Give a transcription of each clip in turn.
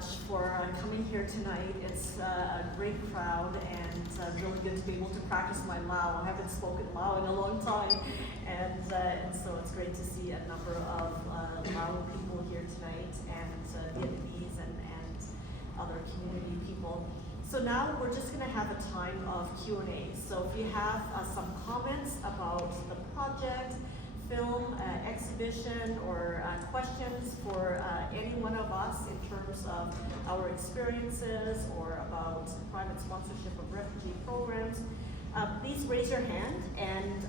much for coming here tonight. It's a great crowd and really good to be able to practice my Lao. I haven't spoken Lao in a long time, and so it's great to see a number of Lao people here tonight, and Vietnamese and other community people. So now we're just going to have a time of Q&A. So if you have some comments about the project, film, exhibition, or questions for any one of us in terms of our experiences or about private sponsorship of refugee programs, please raise your hand and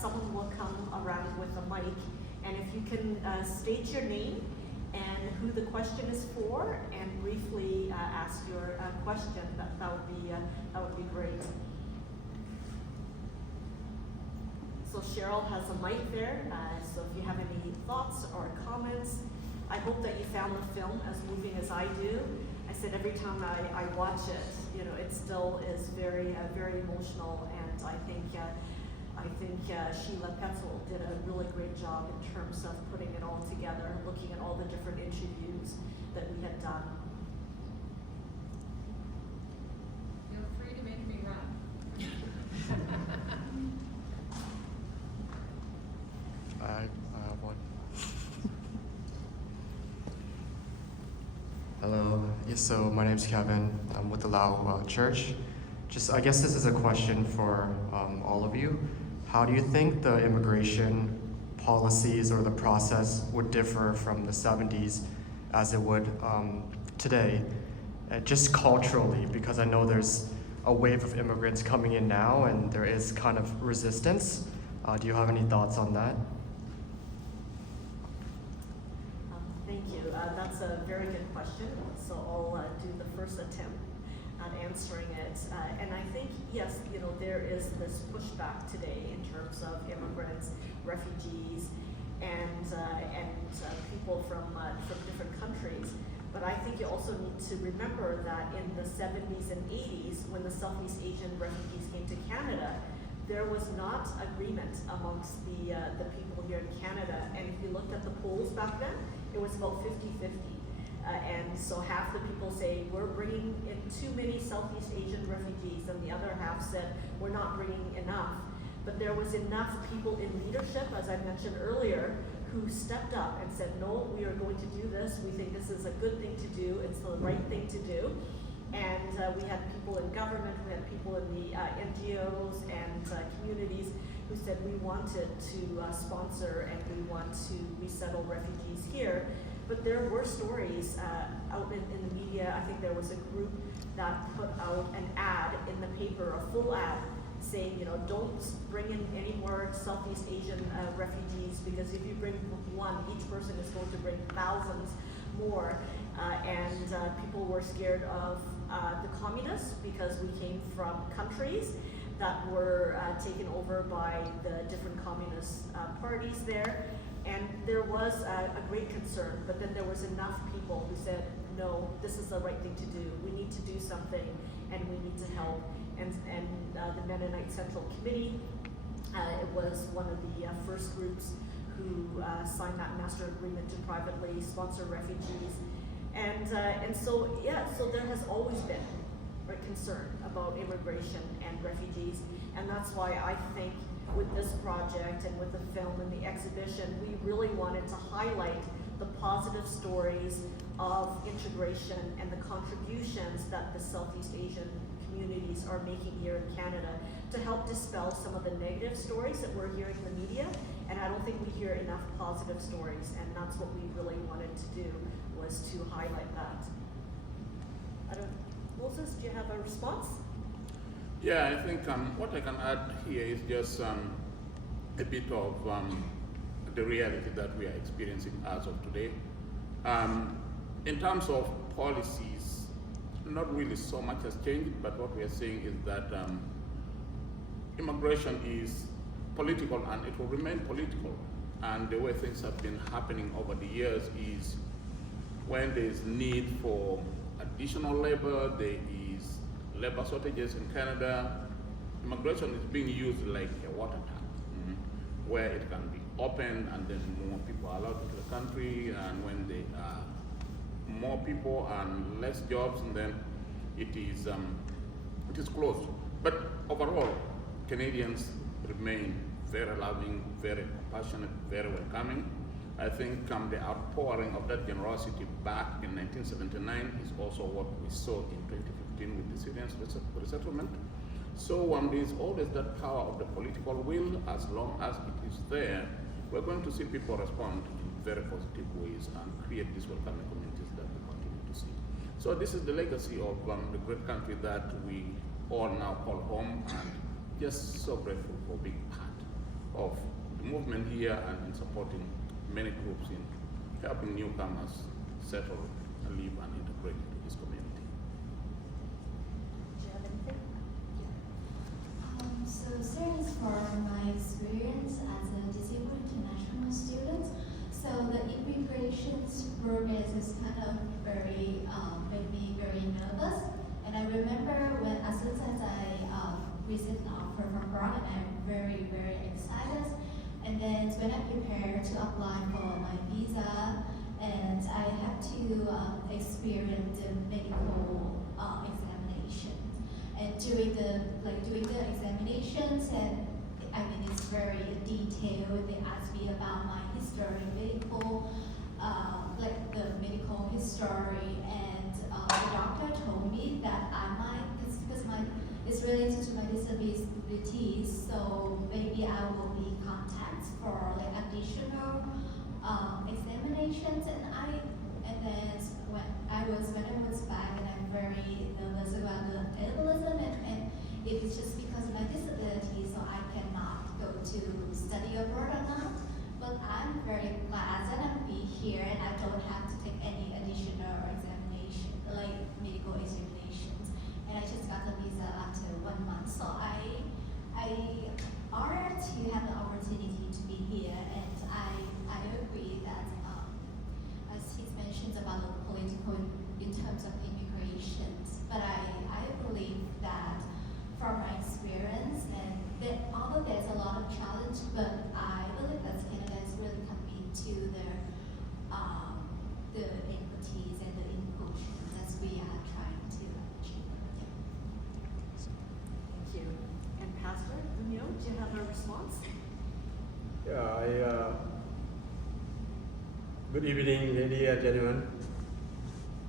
someone will come around with a mic. And if you can state your name and who the question is for and briefly ask your question, that would be great. So Cheryl has a mic there, so if you have any thoughts or comments, I hope that you found the film as moving as I do. I said every time I watch it, you know, it still is very, very emotional, and I think Sheila Petzel did a really great job in terms of putting it all together, looking at all the different interviews that we had done. Feel free to make me run. I have one. Hello. Yes, so my name's Kevin. I'm with the Lao Church. I guess this is a question for all of you. How do you think the immigration policies or the process would differ from the 70s as it would today, just culturally? Because I know there's a wave of immigrants coming in now and there is kind of resistance. Do you have any thoughts on that? Thank you. That's a very good question. So I'll do the first attempt at answering it. And I think, yes, you know, there is this pushback today in terms of immigrants, refugees, and people from different countries. But I think you also need to remember that in the 70s and 80s, when the Southeast Asian refugees came to Canada, there was not agreement amongst the people here in Canada. And if you looked at the polls back then, it was about 50-50. And so half the people say, we're bringing in too many Southeast Asian refugees, and the other half said, we're not bringing enough. But there was enough people in leadership, as I mentioned earlier, who stepped up and said, no, we are going to do this. We think this is a good thing to do. It's the right thing to do. And we had people in government, we had people in the NGOs and communities who said we wanted to sponsor and we want to resettle refugees here. But there were stories out in the media. I think there was a group that put out an ad in the paper, a full ad, saying, you know, don't bring in any more Southeast Asian refugees, because if you bring one, each person is going to bring thousands more. And people were scared of the communists because we came from countries that were taken over by the different communist parties there. And there was a great concern, but then there was enough people who said, no, this is the right thing to do. We need to do something, and we need to help. And the Mennonite Central Committee, it was one of the first groups who signed that master agreement to privately sponsor refugees. And so, yeah, so there has always been a concern about immigration and refugees. And that's why I think with this project and with the film and the exhibition, we really wanted to highlight the positive stories of integration and the contributions that the Southeast Asian communities are making here in Canada to help dispel some of the negative stories that we're hearing in the media. And I don't think we hear enough positive stories, and that's what we really wanted to do, was to highlight that. Moses, do you have a response? Yeah, I think what I can add here is just a bit of the reality that we are experiencing as of today. In terms of policies, not really so much has changed, but what we are saying is that immigration is political and it will remain political. And the way things have been happening over the years is when there is need for additional labor, there is labor shortages in Canada, immigration is being used like a water tap, where it can be opened and then more people are allowed into the country, and when they are more people and less jobs, and then it is closed. But overall, Canadians remain very loving, very compassionate, very welcoming. I think the outpouring of that generosity back in 1979 is also what we saw in 2015 with the Syrian resettlement. So there's always that power of the political will. As long as it is there, we're going to see people respond in very positive ways and create these welcoming communities that we continue to see. So this is the legacy of the great country that we all now call home, and just so grateful for being part of the movement here and in supporting many groups in helping newcomers settle and live and integrate into this community. Do you have anything? So since from my experience as a disabled international student, so the immigration's progress is kind of made me very nervous. And I remember when as soon as I received an offer from Brown, I'm very, very excited. And then when I prepared to apply for my visa, and I had to experience the medical examination. And during the examinations, and I mean it's very detailed. They asked me about my history, the medical history, and the doctor told me that I might, because it's related to my disabilities, so maybe I will be contacted for additional examinations. And then when I was back, and I'm very nervous about the ableism, and if it's just because of my disability, so I cannot go to study abroad or not. But I'm very glad that I'm here, and I don't have to take any additional examination, like medical examinations. And I just got the visa after 1 month, so I honored to have the opportunity to be here, and I agree that as he mentions about the political in terms of immigrations, but I believe that from my experience, and that although there's a lot of challenge, but I believe that Canada is really coming to the equities and the inclusion that we are trying to achieve. Thank you. And Pastor Neil, do you have a response? Yeah, good evening, ladies and gentlemen.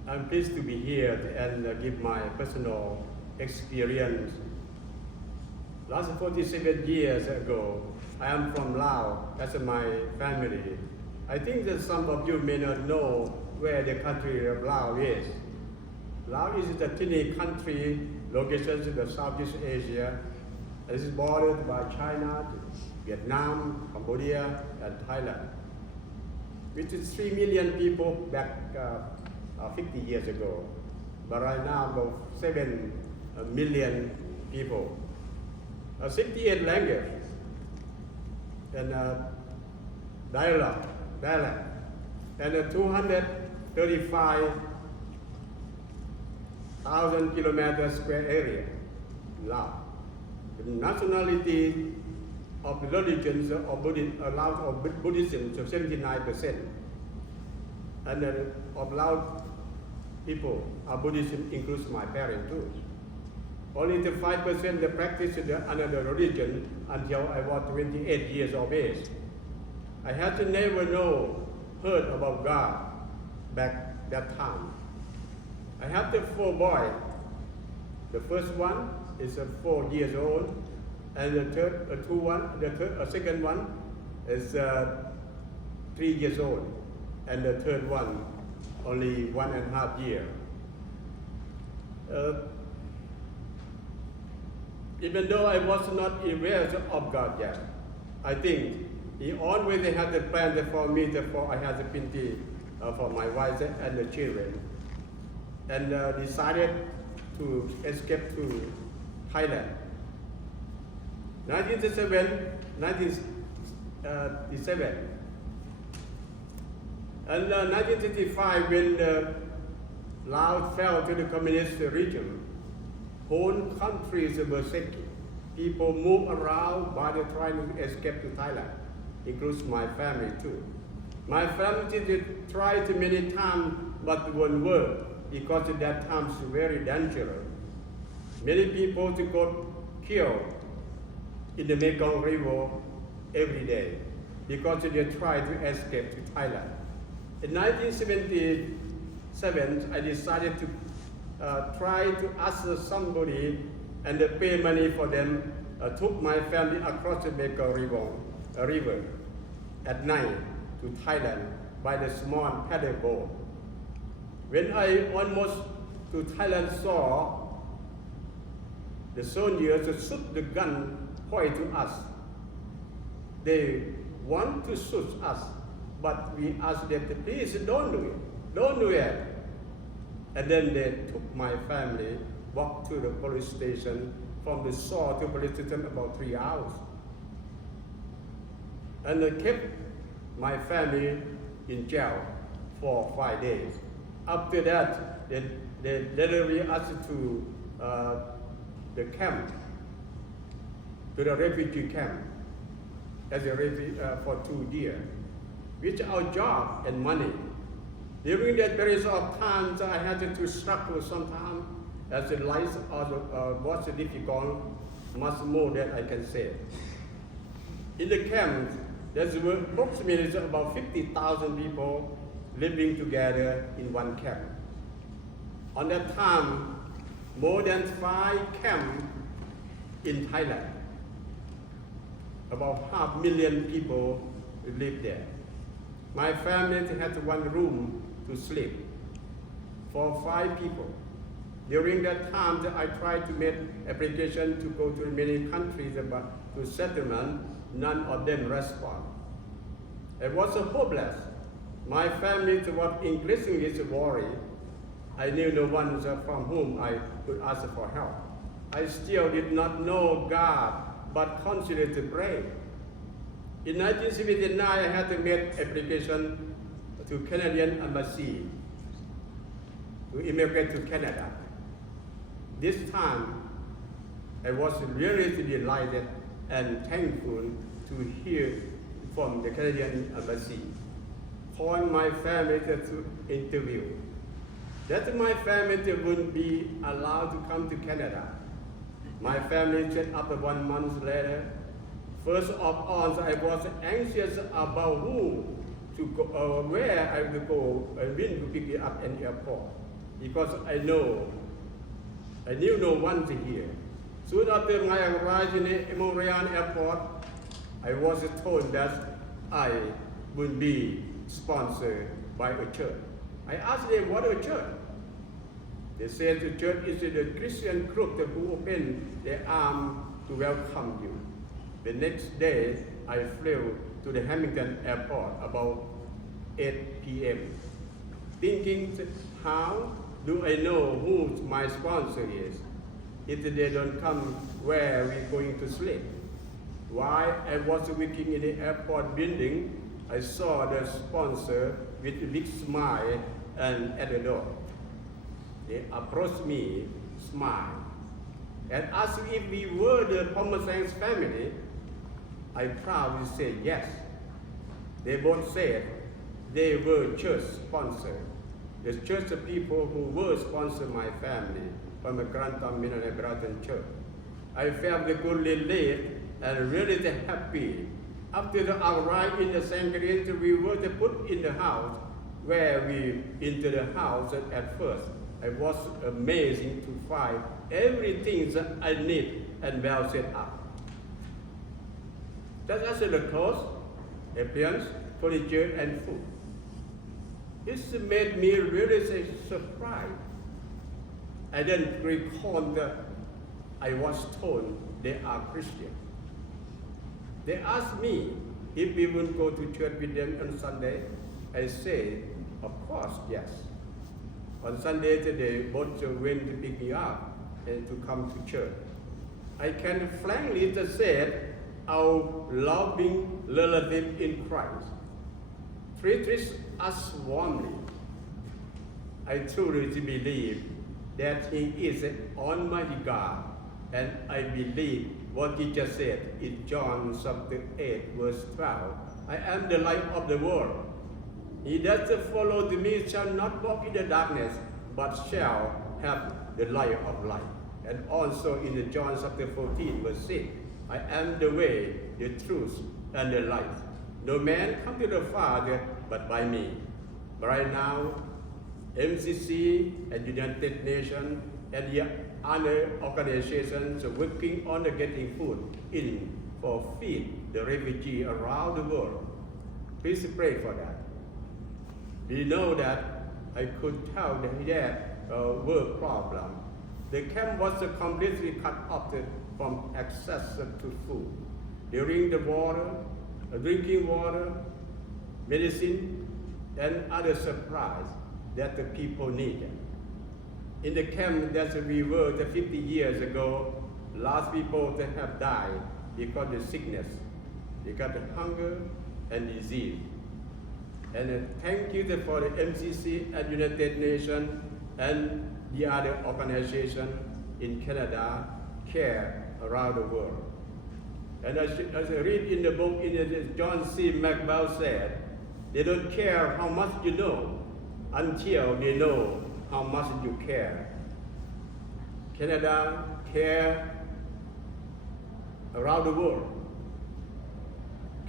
I'm pleased to be here and give my personal experience. Last 47 years ago, I am from Laos, that's my family. I think that some of you may not know where the country of Laos is. Laos is a tiny country located in the Southeast Asia. It is bordered by China, Vietnam, Cambodia, and Thailand. Which is 3 million people back 50 years ago. But right now, about 7 million people. 68 languages and dialect, and 235,000 kilometers square area. Laos. The nationality of the religions of Buddhism to 79%, and of Lao people are Buddhism, includes my parents too. Only the 5% that practiced another religion until I was 28 years of age. I had never heard about God back that time. I have the 4 boys. The first one is 4 years old, and the second one is 3 years old, and the third one only 1.5 years. Even though I was not aware of God yet, I think He always had a plan for me, therefore I had a plenty for my wife and the children, and decided to escape to Thailand. 1967, and 1965, when Laos fell to the communist regime, whole countries were shaking. People move around while they're trying to escape to Thailand, includes my family too. My family did try to many times, but won't work because at that time it's very dangerous. Many people to got killed in the Mekong River every day because they try to escape to Thailand. In 1977, I decided to try to ask somebody and pay money for them. Took my family across the Mekong River at night to Thailand by the small paddle boat. When I almost to Thailand saw the soldiers shoot the gun point to us. They want to shoot us, but we asked them to please don't do it, don't do it. And then they took my family, walked to the police station, from the shore to police station about 3 hours. And they kept my family in jail for 5 days. After that, they literally asked to the camp, to the refugee camp, as a refugee for 2 years, without job and money. During that period of time, I had to struggle sometimes as the life was difficult, much more than I can say. In the camp, there were approximately about 50,000 people living together in one camp. On that time, more than 5 camps in Thailand. About 500,000 people lived there. My family had 1 room to sleep for 5 people. During that time, I tried to make application to go to many countries but to settlement. None of them respond. It was hopeless. My family was increasingly worried. I knew no one from whom I could ask for help. I still did not know God, but considered to pray. In 1979, I had to make application to Canadian Embassy to immigrate to Canada. This time, I was really delighted and thankful to hear from the Canadian Embassy, calling my family to interview. That my family wouldn't be allowed to come to Canada. My family said after 1 month later, first of all, I was anxious about who to go, where I would go and when to pick it up in the airport, because I knew no one here. Soon after I arrived in the Montreal airport, I was told that I would be sponsored by a church. I asked them, what a church? They said the church is the Christian group who opened their arms to welcome you. The next day, I flew to the Hamilton airport about 8 p.m. thinking, how do I know who my sponsor is if they don't come where we're going to sleep? While I was working in the airport building, I saw the sponsor with a big smile and at the door. They approached me, smiled, and asked if we were the Pomeranz family. I proudly said yes. They both said they were church sponsors. The church people who were sponsoring my family from the Grantham Mennonite Brethren Church. I felt good relief and really happy. After the arrival in the sanctuary, we were put in the house where we entered the house at first. It was amazing to find everything that I need and well set up. That's the clothes, appearance, furniture, and food. This made me really surprised. I then recall that I was told they are Christian. They asked me if we would go to church with them on Sunday. I said, of course, yes. On Sunday, they both went to pick me up and to come to church. I can frankly say our loving relative in Christ treats us warmly. I truly believe that He is an Almighty God, and I believe what He just said in John chapter 8, verse 12. I am the light of the world. He that follow me shall not walk in the darkness, but shall have the light of life. And also in the John chapter 14, verse 6, I am the way, the truth, and the life. No man come to the Father but by me. But right now, MCC and United Nations and the other organizations are working on the getting food in for feed the refugee around the world. Please pray for that. We know that I could tell that they had a world problem. The camp was completely cut off from access to food. During the water, drinking water, medicine, and other supplies that the people needed. In the camp that we were 50 years ago, lots of people that have died because of sickness, because of hunger and disease. And thank you for the MCC and United Nations and the other organizations in Canada care around the world. And as I read in the book, John C. Maxwell said, they don't care how much you know until they know how much you care. Canada care around the world,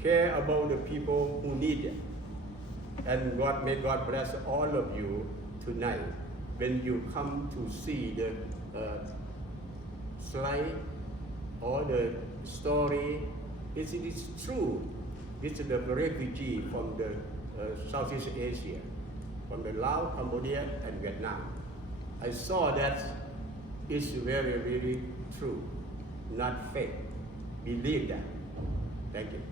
care about the people who need it. And may God bless all of you tonight when you come to see the slide or the story. It is true. This is the refugee from the Southeast Asia, from the Laos, Cambodia, and Vietnam. I saw that it's very, very true, not fake. Believe that. Thank you.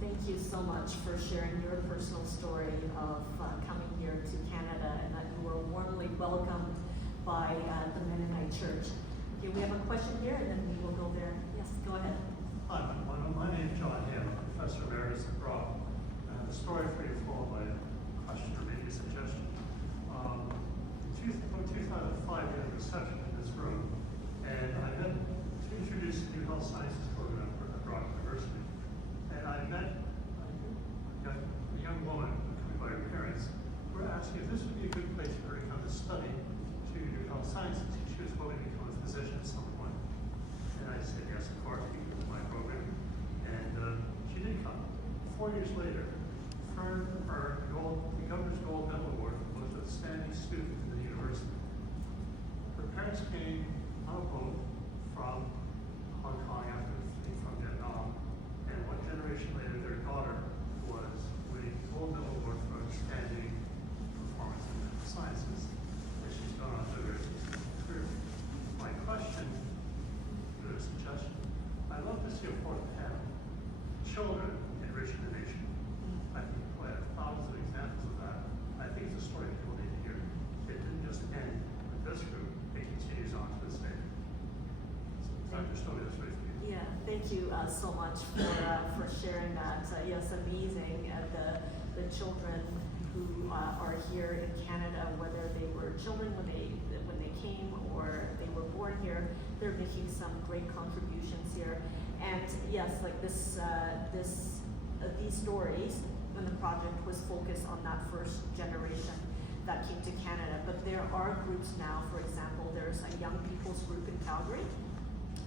Thank you so much for sharing your personal story of coming here to Canada and that you were warmly welcomed by the Mennonite Church. Okay, we have a question here and then we will go there. Yes, go ahead. Hi, my name is John Hale, I'm Professor Emeritus at Brock. I have a story for you followed by a question or maybe a suggestion. In 2005, we had a reception in this room, and I met to introduce the new health sciences program at Brock University. And I met a young woman accompanied by her parents who were asking if this would be a good place for her to come to study to do health sciences. She was hoping to become a physician at some point. And I said, yes, of course, you can do my program. And she did come. 4 years later, earned the Governor's Gold Medal Award for most outstanding student in the university. Her parents came on a boat from Hong Kong after fleeing from Vietnam. And 1 generation later, their daughter was winning the Gold Medal Award for outstanding performance in the sciences, and she's gone on to a very successful career. My question, or suggestion, I'd love to see a 4th panel. Children enriching the nation. I think we have thousands of examples of that. I think it's a story people need to hear. It didn't just end with this group, it continues on to this day. So I'm just telling you this story for you. Yeah, thank you so much for sharing that. Yes, amazing. The children who are here in Canada, whether they were children when they came or they were born here, they're making some great contributions here. And yes, like these stories, when the project was focused on that first generation that came to Canada. But there are groups now, for example, there's a young people's group in Calgary.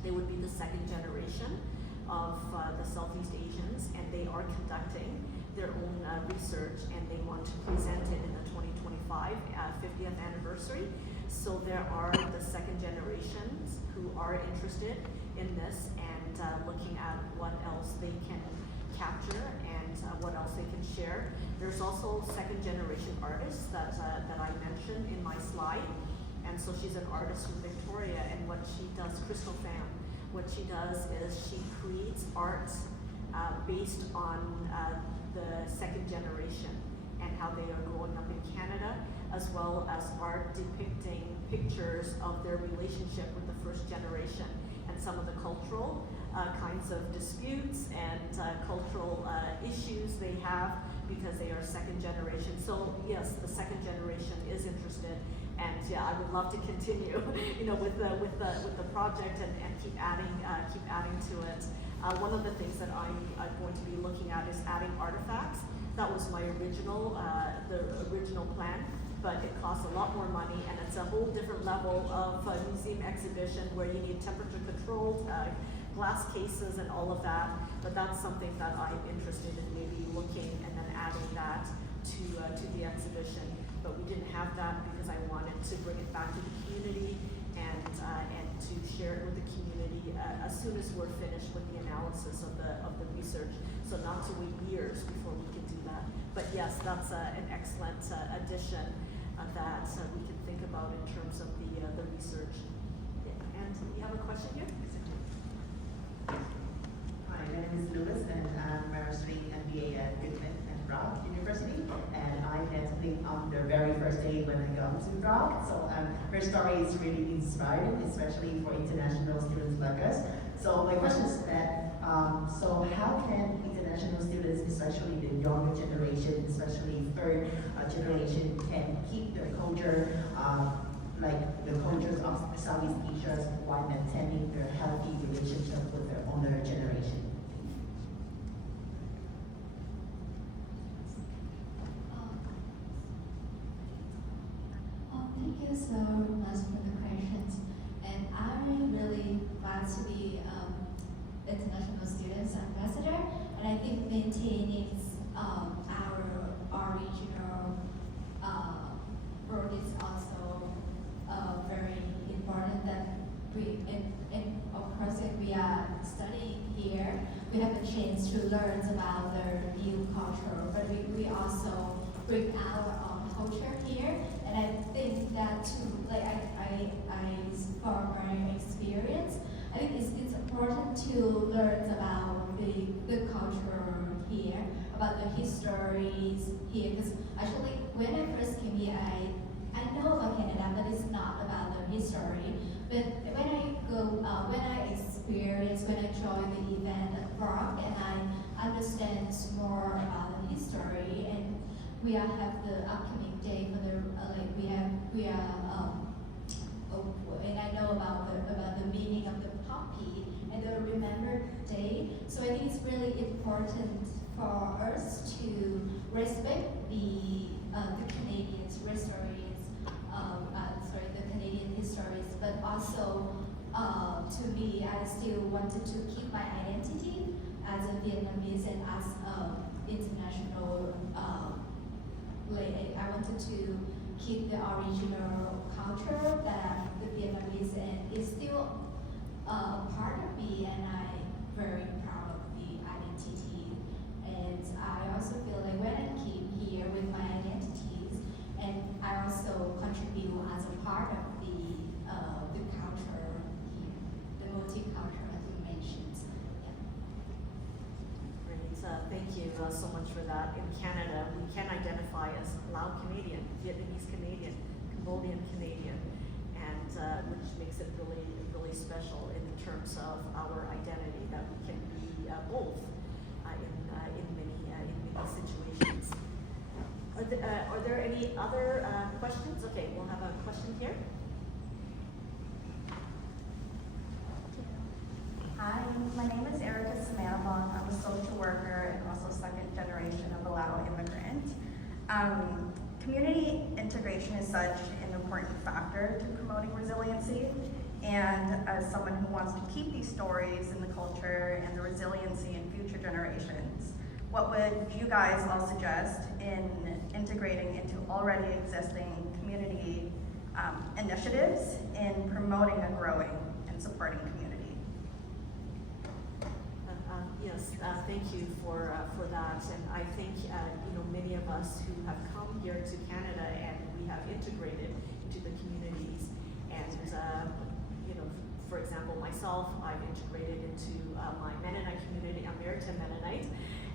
They would be the 2nd generation of the Southeast Asians, and they are conducting their own research, and they want to present it in the 2025 50th anniversary. So there are the 2nd generations who are interested in this and looking at what else they can capture and what else they can share. There's also 2nd generation artists that I mentioned in my slide. And so she's an artist from Victoria, and what she does, Crystal Pham, what she does is she creates art based on the 2nd generation and how they are growing up in Canada, as well as art depicting pictures of their relationship with the 1st generation and some of the cultural kinds of disputes and cultural issues they have because they are 2nd generation. So yes, the 2nd generation is interested. And yeah, I would love to continue, with the project and keep adding to it. One of the things that I'm going to be looking at is adding artifacts That was my original, the original plan, but it costs a lot more money, and it's a whole different level of museum exhibition where you need temperature controlled, glass cases and all of that. But that's something that I'm interested in maybe looking and then adding that to the exhibition. But we didn't have that because I wanted to bring it back to the community and to share it with the community as soon as we're finished with the analysis of the research. So not to wait years before we can do that. But yes, that's an excellent addition that we can think about in terms of the research. Yeah. And you have a question here? Hi, my name is Louis, and I'm a student MBA at Goodman and Brock University. And I met Ling on the very first day when I got to Brock. So her story is really inspiring, especially for international students like us. So my question is that, so how can international students, especially the younger generation, especially third generation, can keep their culture, like the cultures of Southeast Asia, while maintaining their healthy relationship with their older generation? Thank you so much for the questions. And I'm really glad to be international students ambassador. And I think maintaining our regional work is also very important. That and of course, if we are studying here, we have the chance to learn about the new culture, but we also bring our own culture here. And I think that too, like from my experience, I think it's important to learn about the culture here, about the histories here. Because actually, when I first came here, I know about Canada, but it's not about the history. But when I experience, when I join the event at Brock, and I understand more about the history, and we have the upcoming day for the and I know about the meaning of the poppy and the Remember Day. So I think it's really important for us to respect the Canadians' histories, the Canadian histories, but also to me, I still wanted to keep my identity as a Vietnamese and as international. I wanted to keep the original culture that the Vietnamese, and it's still a part of me, and I'm very proud of the identity. And I also feel like when I keep here with my identities, and I also contribute as a part of the culture here, the multicultural as you mentioned. Yeah. Great, thank you so much for that. In Canada, we can identify as Lao Canadian, Vietnamese Canadian, Cambodian Canadian, and which makes it really, really special in terms of our identity, that we can be both in many situations. Are there any other questions? Okay, we'll have a question here. Hi, my name is Erica Samanabong. I'm a social worker and also second generation of a Lao immigrant. Community integration is such an important factor to promoting resiliency. And as someone who wants to keep these stories and the culture and the resiliency in future generations, what would you guys all suggest in integrating into already existing community initiatives in promoting a growing and supporting community? Yes, thank you for that. And I think many of us who have come here to Canada and we have integrated into the communities. And for example, myself, I've integrated into my Mennonite community. I'm married to a Mennonite,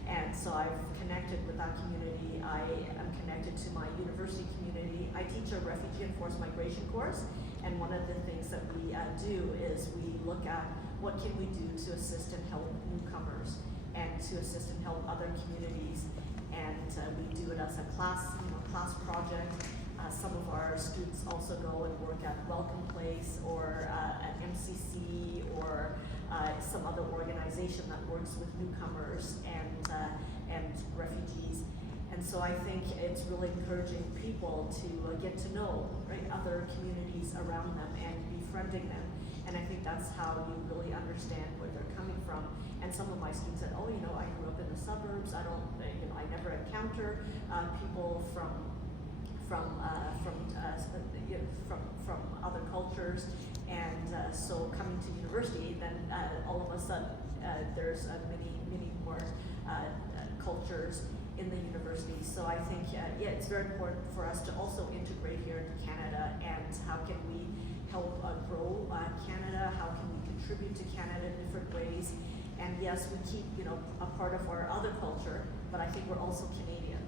and so I've connected with that community. I am connected to my university community. I teach a refugee and forced migration course, and one of the things that we do is we look at what can we do to assist and help newcomers and to assist and help other communities. And we do it as a class project. Some of our students also go and work at Welcome Place or at MCC or some other organization that works with newcomers and refugees. And so I think it's really encouraging people to get to know, right, other communities around them and befriending them. And I think that's how you really understand where they're coming from. And some of my students said, oh, you know, I grew up in the suburbs. I don't, you know, I never encounter people from other cultures. And so coming to university, then all of a sudden there's many more cultures in the university. So I think, yeah, it's very important for us to also integrate here into Canada, and how can we help grow Canada? How can we contribute to Canada in different ways? And yes, we keep, you know, a part of our other culture, but I think we're also Canadian.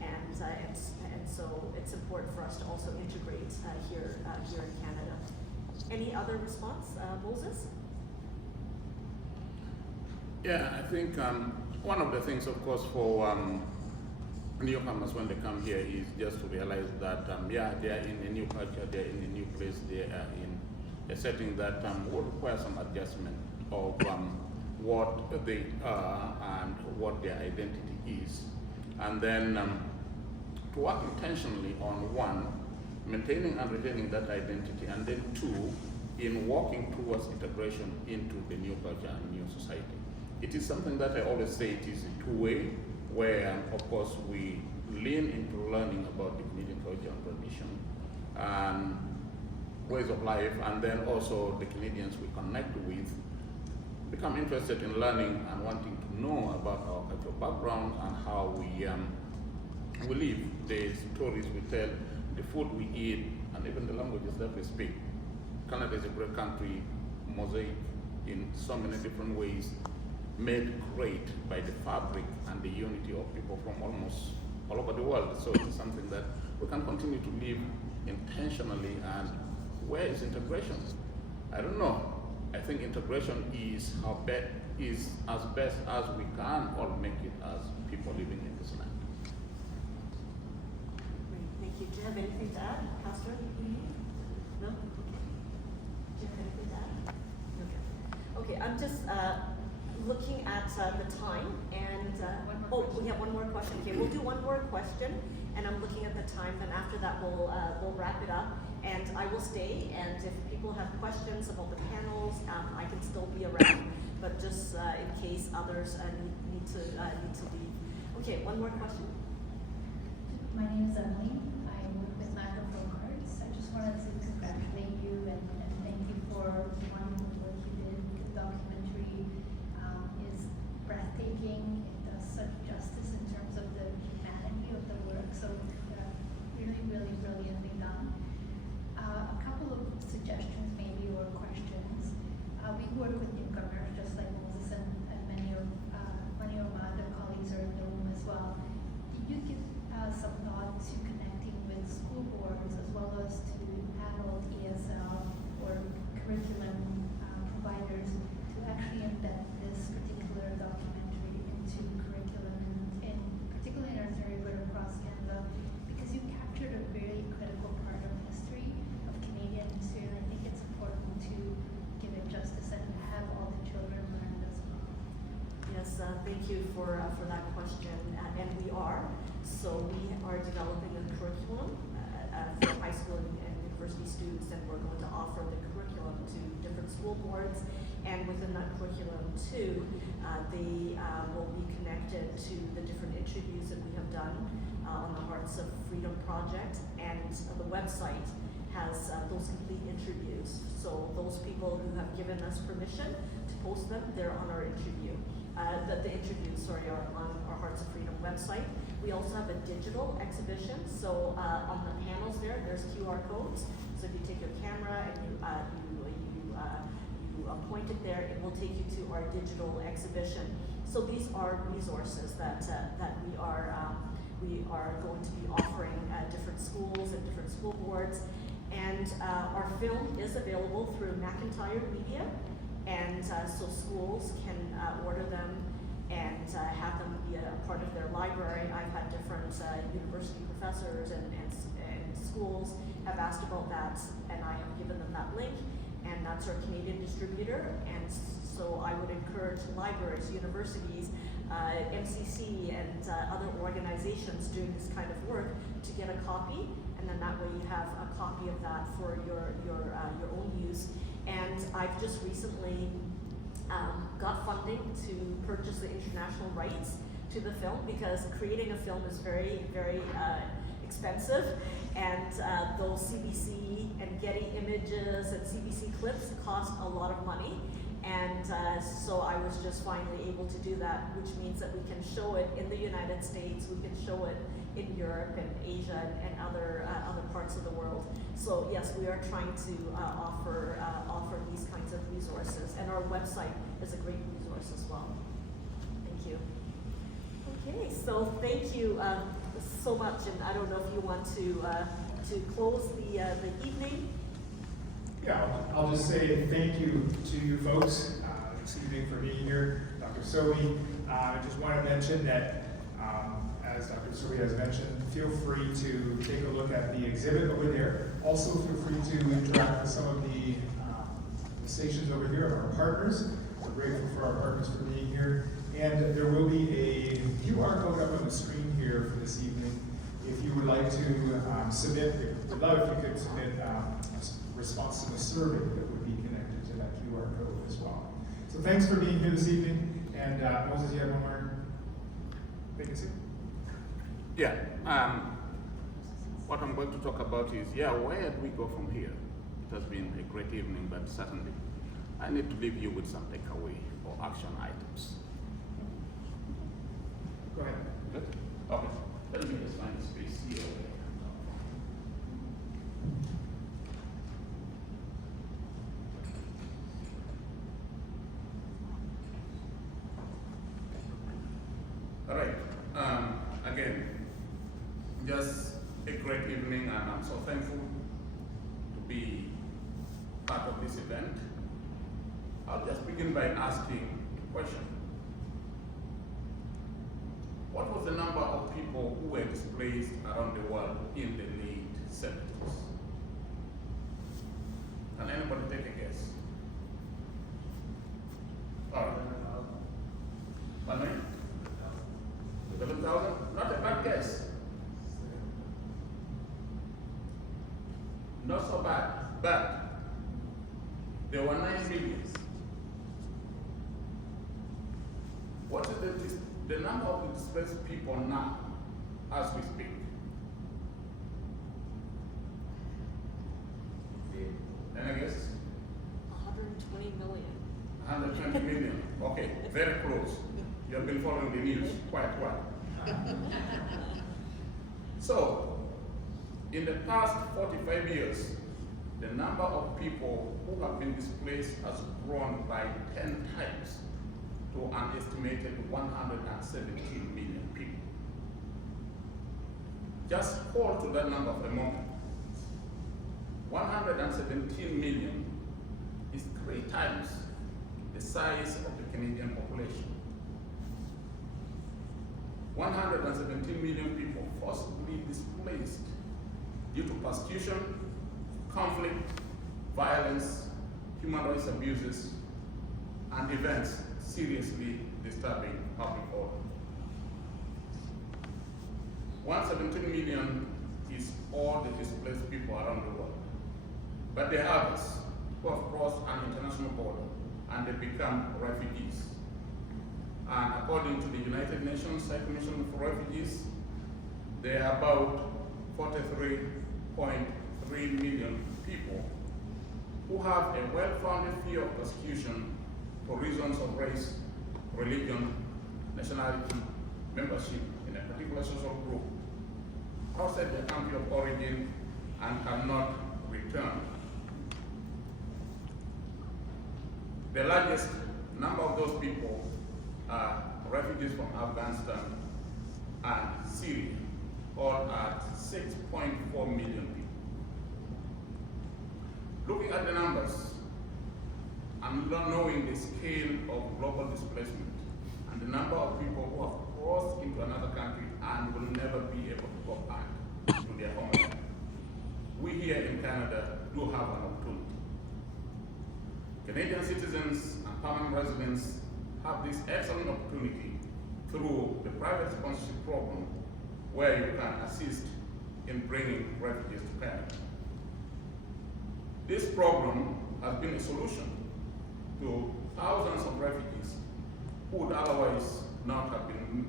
And so it's important for us to also integrate here in Canada. Any other response, Moses? Yeah, I think one of the things, of course, for newcomers when they come here is just to realize that, yeah, they are in a new culture, they are in a new place, they are in a setting that will require some adjustment of what they are and what their identity is. And then to work intentionally on one, maintaining and retaining that identity, and then two, in working towards integration into the new culture and new society. It is something that I always say it is a two-way, where of course we lean into learning about the Canadian culture and tradition and ways of life, and then also the Canadians we connect with become interested in learning and wanting to know about our cultural background and how we live, the stories we tell, the food we eat, and even the languages that we speak. Canada is a great country, mosaic in so many different ways, made great by the fabric and the unity of people from almost all over the world. So it's something that we can continue to live intentionally. And where is integration? I don't know. I think integration is as best as we can all make it as people living in this land. Great, thank you. Do you have anything to add, Pastor? No? Okay. Do you have anything to add? Okay. Okay, I'm just looking at the time, and we have one more question. Okay, we'll do one more question, and I'm looking at the time. Then after that, we'll wrap it up, and I will stay. And if people have questions about the panels, I can still be around. But just in case others need to leave. Okay, one more question. My name is Emily. I work with Microphone Arts. I just wanted to congratulate you and thank you for the wonderful work you did. The documentary is breathtaking. It does such justice in terms of the humanity of the work. So really, really brilliantly done. A couple of suggestions maybe, or questions. We work with newcomers, just like Moses and many of my other colleagues are in the room as well. Did you give some thought to connecting with school boards as well as to adult ESL or curriculum providers to actually embed this particular documentary into curriculum, in particularly in Ontario but across Canada, because you captured a very critical part of history of Canadian history, and I think it's important to give it justice and have all the children learn as well. Yes, thank you for that question, and we are. So we are developing a curriculum for high school and university students, and we're going to offer the curriculum to different school boards. And within that curriculum too, they will be connected to the different interviews that we have done on the Hearts of Freedom Project, and the website has those complete interviews. So those people who have given us permission to post them, they're on our interview. The interviews, are on our Hearts of Freedom website. We also have a digital exhibition. So on the panels there's QR codes. So if you take your camera and you point it there, it will take you to our digital exhibition. So these are resources that we are going to be offering at different schools and different school boards. And our film is available through McIntyre Media, and so schools can order them and have them be a part of their library. I've had different university professors and schools have asked about that, and I have given them that link. and that's our Canadian distributor. And so I would encourage libraries, universities, MCC, and other organizations doing this kind of work to get a copy, and then that way you have a copy of that for your own use. And I've just recently got funding to purchase the international rights to the film, because creating a film is very, very expensive, and those CBC and Getty Images and CBC clips cost a lot of money. And so I was just finally able to do that, which means that we can show it in the United States, we can show it in Europe and Asia and other parts of the world. So yes, we are trying to offer these kinds of resources, and our website is a great resource as well. Thank you. Okay, so thank you so much, and I don't know if you want to close the evening. Yeah, I'll just say thank you to you folks this evening for being here. Dr. Sohi, I just want to mention that, as Dr. Sohi has mentioned, feel free to take a look at the exhibit over there. Also, feel free to interact with some of the stations over here of our partners. We're grateful for our partners for being here. And there will be a QR code up on the screen here for this evening. If you would like to submit, we'd love if you could submit response to the survey that would be connected to that QR code as well. So thanks for being here this evening. And Moses, you have one more vacancy? Yeah. What I'm going to talk about is, where do we go from here? It has been a great evening, but certainly I need to leave you with some takeaway or action items. Go ahead. Good? Okay. Let me just find a space here. All right. Again, just a great evening, and I'm so thankful to be part of this event. I'll just begin by asking a question. What was the number of people who were displaced around the world in the late 70s? Can anybody take a guess? All right. 1 minute? 11,000? Not a bad guess. Not so bad, but there were 9 million. What is the number of displaced people now, as we speak? Any guess? 120 million. 120 million. Okay, very close. You have been following the news quite well. So, in the past 45 years, the number of people who have been displaced has grown by 10 times to an estimated 117 million people. Just hold to that number for a moment. 117 million is 3 times the size of the Canadian population. 117 million people forcibly displaced due to persecution, conflict, violence, human rights abuses, and events seriously disturbing public order. 117 million is all the displaced people around the world. But there are others who have crossed an international border and they become refugees. And according to the United Nations High Commission for Refugees, there are about 43.3 million people who have a well-founded fear of persecution for reasons of race, religion, nationality, membership in a particular social group, outside their country of origin, and cannot return. The largest number of those people are refugees from Afghanistan and Syria, all at 6.4 million people. Looking at the numbers and not knowing the scale of global displacement and the number of people who have crossed into another country and will never be able to go back to their homeland, we here in Canada do have an opportunity. Canadian citizens and permanent residents have this excellent opportunity through the private sponsorship program where you can assist in bringing refugees to Canada. This program has been a solution to thousands of refugees who would otherwise not have been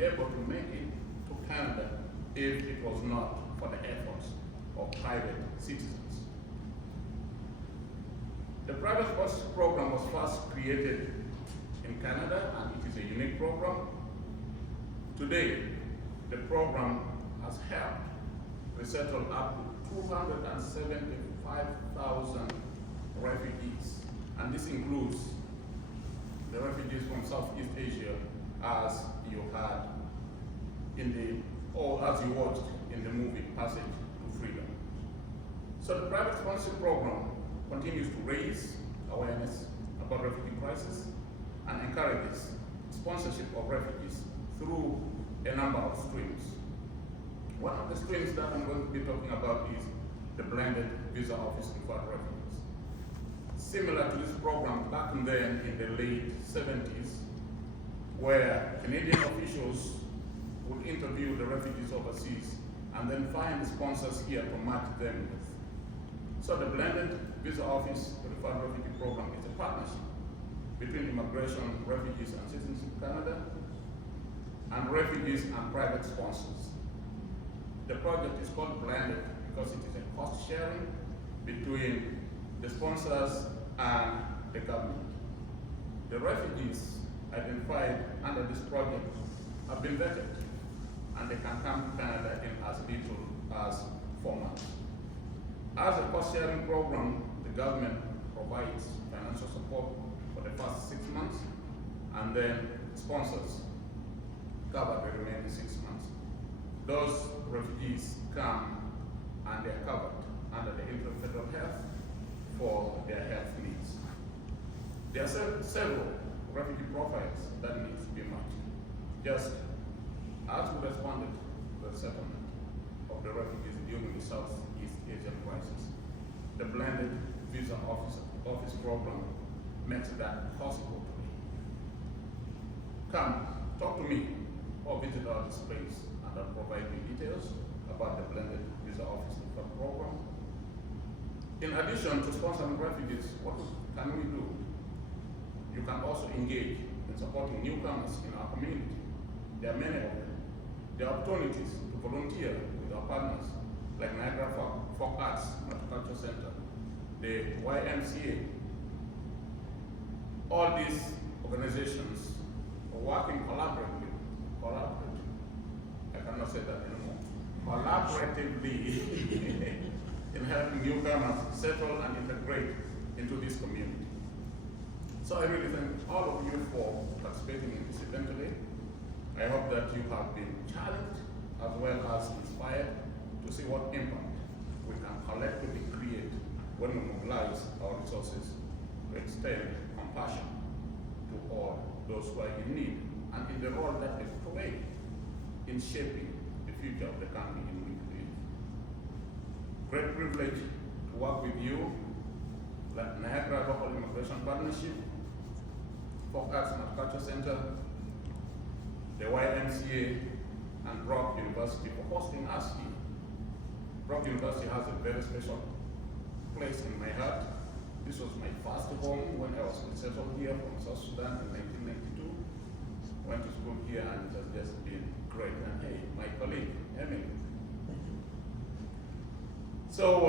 able to make it to Canada if it was not for the efforts of private citizens. The private sponsorship program was first created in Canada, and it is a unique program. Today, the program has helped resettle up to 275,000 refugees, and this includes the refugees from Southeast Asia, as you had as you watched in the movie Passage to Freedom. So the private sponsorship program continues to raise awareness about refugee crisis and encourages sponsorship of refugees through a number of streams. One of the streams that I'm going to be talking about is the blended visa office for refugees. Similar to this program back then in the late 70s, where Canadian officials would interview the refugees overseas and then find sponsors here to match them with. So the blended visa office for the Refugee Refugee Program is a partnership between Immigration, Refugees and Citizenship Canada and refugees and private sponsors. The project is called Blended because it is a cost sharing between the sponsors and the government. The refugees identified under this project have been vetted, and they can come to Canada in as little as 4 months. As a cost-sharing program, the government provides financial support for the first 6 months, and then sponsors cover the remaining 6 months. Those refugees come and they're covered under the Federal Health for their health needs. There are several refugee profiles that need to be matched. Just as we responded to the settlement of the refugees during the Southeast Asian crisis, the blended visa office program makes that possible today. Come, talk to me or visit our space and I'll provide you details about the blended visa office program. In addition to sponsoring refugees, what can we do? You can also engage in supporting newcomers in our community. There are many of them. There are opportunities to volunteer with our partners, like Niagara Folk Arts Multicultural Center, the YMCA. All these organizations are working collaboratively. I cannot say that anymore. Collaboratively in helping newcomers settle and integrate into this community. So I really thank all of you for participating in this event today. I hope that you have been challenged as well as inspired to see what impact we can collectively create when we mobilize our resources to extend compassion to all those who are in need and in the role that they play in shaping the future of the country in which we live. Great privilege to work with you, like Niagara Local Immigration Partnership, Folk Arts Multicultural Center, the YMCA, and Brock University for hosting us here. Brock University has a very special place in my heart. This was my first home when I was settled here from South Sudan in 1992. Went to school here and it has just been great. And hey, my colleague, Emily. So,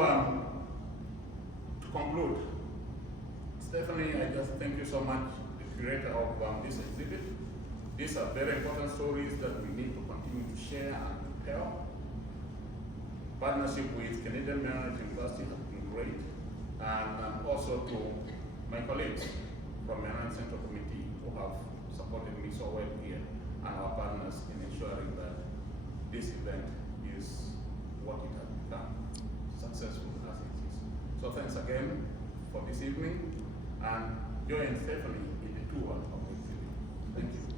to conclude, Stephanie, I just thank you so much, the curator of this exhibit. These are very important stories that we need to continue to share and tell. Partnership with Canadian Mariners University has been great. And also to my colleagues from Mariners Central Committee who have supported me so well here, and our partners in ensuring that this event is what it has become, successful as it is. So thanks again for this evening, and join Stephanie in the tour of the exhibit. Thank you.